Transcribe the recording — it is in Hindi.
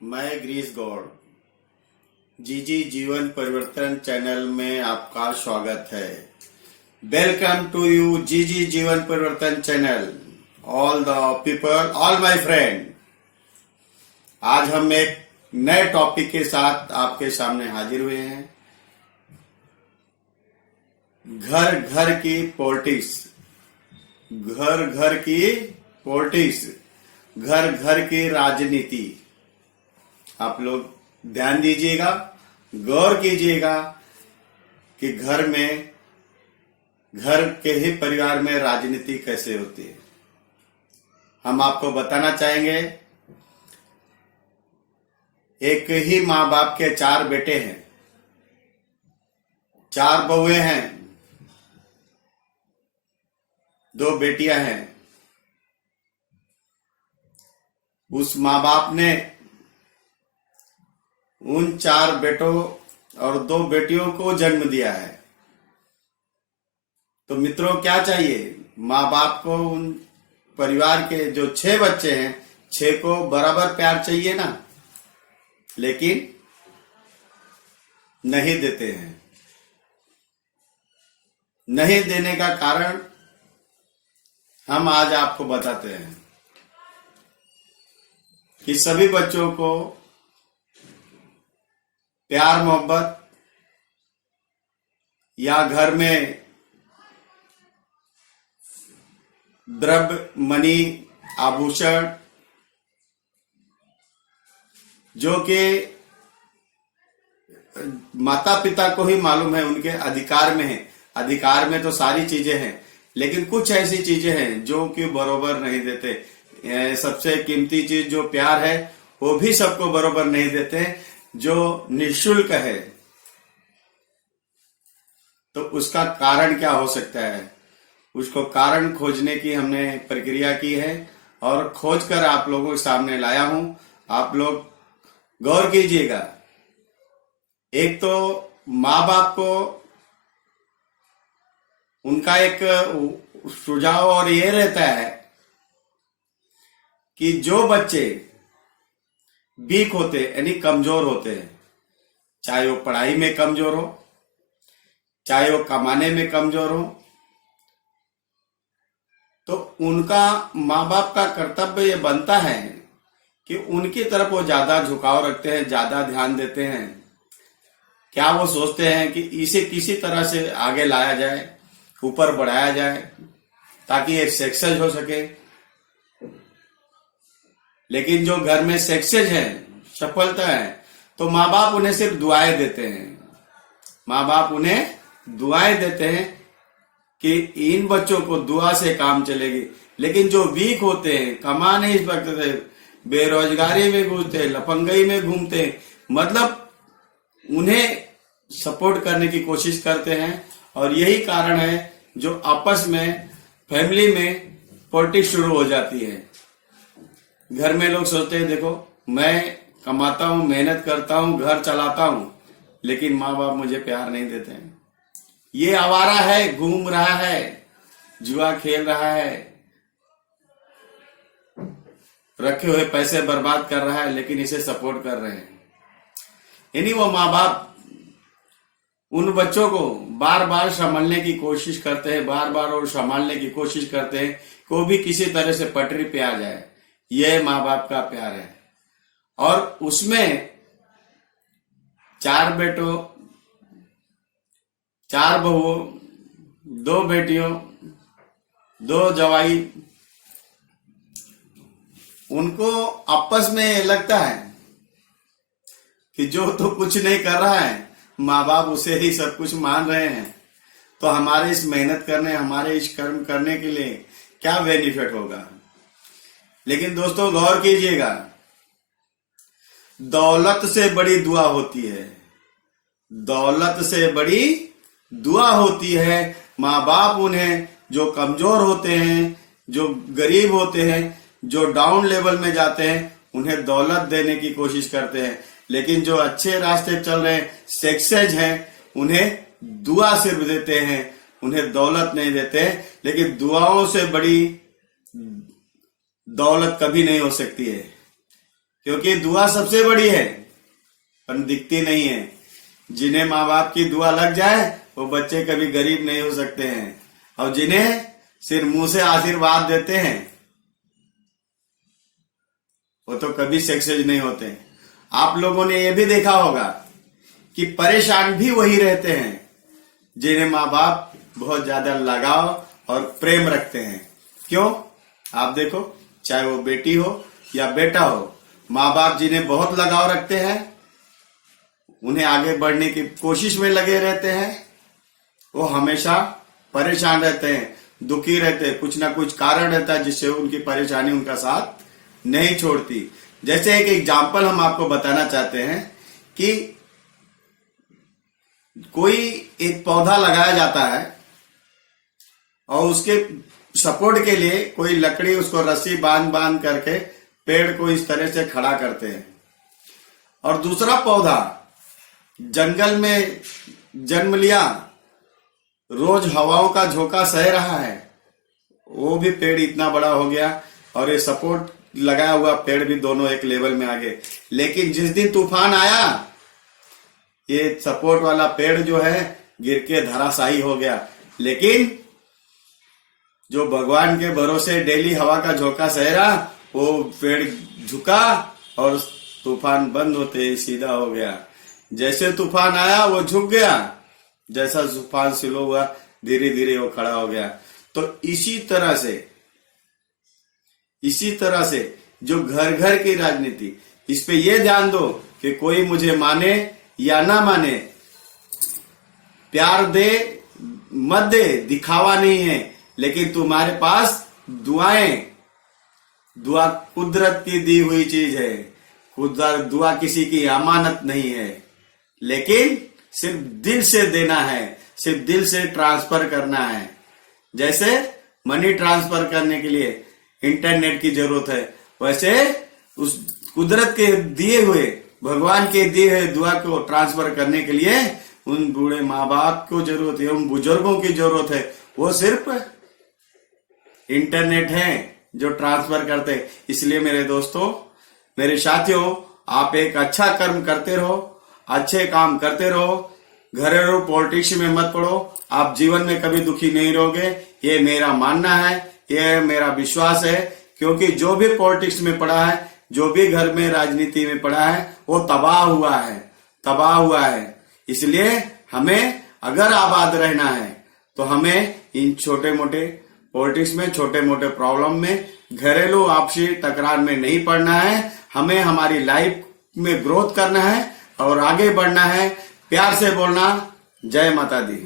मैं ग्रीस गौड़ जीजी जीवन परिवर्तन चैनल में आपका स्वागत है। वेलकम टू यू जीजी जीवन परिवर्तन channel, all the people, all my friend. आज हम एक नए टॉपिक के साथ आपके सामने हाजिर हुए हैं। घर घर की पॉलिटिक्स, घर घर की पॉलिटिक्स, घर घर की राजनीति। आप लोग ध्यान दीजिएगा, गौर कीजिएगा कि घर के ही परिवार में राजनीति कैसे होती है। हम आपको बताना चाहेंगे, एक ही माँ बाप के 4 बेटे हैं, 4 बहुएं हैं, 2 बेटियां हैं। उस माँ बाप ने उन 4 बेटों और 2 बेटियों को जन्म दिया है। तो मित्रों, क्या चाहिए? माँ बाप को उन परिवार के जो 6 बच्चे हैं, 6 को बराबर प्यार चाहिए ना, लेकिन नहीं देते हैं। नहीं देने का कारण हम आज आपको बताते हैं कि सभी बच्चों को प्यार मोहब्बत या घर में द्रव्य, मनी, आभूषण, जो कि माता पिता को ही मालूम है, उनके अधिकार में है। अधिकार में तो सारी चीजें हैं, लेकिन कुछ ऐसी चीजें हैं जो कि बरोबर नहीं देते। सबसे कीमती चीज जो प्यार है, वो भी सबको बरोबर नहीं देते, जो निःशुल्क है। तो उसका कारण क्या हो सकता है? उसको कारण खोजने की हमने प्रक्रिया की है और खोजकर आप लोगों के सामने लाया हूं। आप लोग गौर कीजिएगा। एक तो माँ बाप को उनका एक सुझाव और ये रहता है कि जो बच्चे वीक होते, यानी कमजोर होते हैं, चाहे वो पढ़ाई में कमजोर हो, चाहे वो कमाने में कमजोर हो, तो उनका माँ बाप का कर्तव्य ये बनता है कि उनकी तरफ वो ज्यादा झुकाव रखते हैं, ज्यादा ध्यान देते हैं। क्या वो सोचते हैं कि इसे किसी तरह से आगे लाया जाए, ऊपर बढ़ाया जाए, ताकि ये सक्सेस हो सके। लेकिन जो घर में सक्सेस है, सफलता है, तो माँ बाप उन्हें सिर्फ दुआएं देते हैं। माँ बाप उन्हें दुआएं देते हैं कि इन बच्चों को दुआ से काम चलेगी। लेकिन जो वीक होते हैं, कमा नहीं सकते, बेरोजगारी में घूमते, लफंगई में घूमते, मतलब उन्हें सपोर्ट करने की कोशिश करते हैं। और यही कारण है जो आपस में, फैमिली में पॉलिटिक्स शुरू हो जाती है। घर में लोग सोचते हैं, देखो मैं कमाता हूं, मेहनत करता हूं, घर चलाता हूं, लेकिन माँ बाप मुझे प्यार नहीं देते हैं। ये आवारा है, घूम रहा है, जुआ खेल रहा है, रखे हुए पैसे बर्बाद कर रहा है, लेकिन इसे सपोर्ट कर रहे हैं। यानी वो माँ बाप उन बच्चों को बार बार संभालने की कोशिश करते हैं, बार बार और संभालने की कोशिश करते हैं कि वो भी किसी तरह से पटरी पे आ जाए। यह माँ बाप का प्यार है। और उसमें 4 बेटों, 4 बहुओं, 2 बेटियों, 2 जवाई, उनको आपस में लगता है कि जो तो कुछ नहीं कर रहा है, माँ बाप उसे ही सब कुछ मान रहे हैं, तो हमारे इस मेहनत करने, हमारे इस कर्म करने के लिए क्या बेनिफिट होगा। लेकिन दोस्तों, गौर कीजिएगा, दौलत से बड़ी दुआ होती है। दौलत से बड़ी दुआ होती है। माँ बाप उन्हें, जो कमजोर होते हैं, जो गरीब होते हैं, जो डाउन लेवल में जाते हैं, उन्हें दौलत देने की कोशिश करते हैं। लेकिन जो अच्छे रास्ते चल रहे हैं, सक्सेस हैं, उन्हें दुआ सिर्फ देते हैं, उन्हें दौलत नहीं देते। लेकिन दुआओं से बड़ी दौलत कभी नहीं हो सकती है, क्योंकि दुआ सबसे बड़ी है पर दिखती नहीं है। जिन्हें माँ बाप की दुआ लग जाए वो बच्चे कभी गरीब नहीं हो सकते हैं, और जिन्हें सिर्फ मुंह से आशीर्वाद देते हैं वो तो कभी सक्सेस नहीं होते। आप लोगों ने ये भी देखा होगा कि परेशान भी वही रहते हैं जिन्हें माँ बाप बहुत ज्यादा लगाव और प्रेम रखते हैं। क्यों? आप देखो, चाहे वो बेटी हो या बेटा हो, माँ बाप जिन्हें बहुत लगाव रखते हैं, उन्हें आगे बढ़ने की कोशिश में लगे रहते हैं, वो हमेशा परेशान रहते हैं, दुखी रहते हैं। कुछ ना कुछ कारण रहता है जिससे उनकी परेशानी उनका साथ नहीं छोड़ती। जैसे एक एग्जाम्पल हम आपको बताना चाहते हैं कि कोई एक पौधा लगाया जाता है और उसके सपोर्ट के लिए कोई लकड़ी, उसको रस्सी बांध बांध करके पेड़ को इस तरह से खड़ा करते हैं, और दूसरा पौधा जंगल में जन्म लिया, रोज हवाओं का झोंका सह रहा है, वो भी पेड़ इतना बड़ा हो गया और ये सपोर्ट लगाया हुआ पेड़ भी दोनों एक लेवल में आ गए। लेकिन जिस दिन तूफान आया, ये सपोर्ट वाला पेड़ जो है गिर के धराशायी हो गया। लेकिन जो भगवान के भरोसे डेली हवा का झोंका सह रहा, वो पेड़ झुका और तूफान बंद होते ही सीधा हो गया। जैसे तूफान आया वो झुक गया, जैसा तूफान स्लो हुआ धीरे धीरे वो खड़ा हो गया। तो इसी तरह से जो घर घर की राजनीति, इस पे ये ध्यान दो कि कोई मुझे माने या ना माने, प्यार दे मत दे, दिखावा नहीं है, लेकिन तुम्हारे पास दुआ कुदरत की दी हुई चीज है। दुआ किसी की अमानत नहीं है, लेकिन सिर्फ दिल से देना है, सिर्फ दिल से ट्रांसफर करना है। जैसे मनी ट्रांसफर करने के लिए इंटरनेट की जरूरत है, वैसे उस कुदरत के दिए हुए, भगवान के दिए हुए दुआ को ट्रांसफर करने के लिए उन बूढ़े माँ बाप को जरूरत है, उन बुजुर्गों की जरूरत है। वो सिर्फ इंटरनेट है जो ट्रांसफर करते। इसलिए मेरे दोस्तों, मेरे साथियों, आप एक अच्छा कर्म करते रहो, अच्छे काम करते रहो, घरेलू पॉलिटिक्स में मत पड़ो, आप जीवन में कभी दुखी नहीं रहोगे। ये मेरा मानना है, ये मेरा विश्वास है, क्योंकि जो भी पॉलिटिक्स में पड़ा है, जो भी घर में राजनीति में पड़ा है, वो तबाह हुआ है। इसलिए हमें अगर आबाद रहना है तो हमें इन छोटे मोटे पॉलिटिक्स में, छोटे मोटे प्रॉब्लम में, घरेलू आपसी तकरार में नहीं पड़ना है। हमें हमारी लाइफ में ग्रोथ करना है और आगे बढ़ना है। प्यार से बोलना। जय माता दी।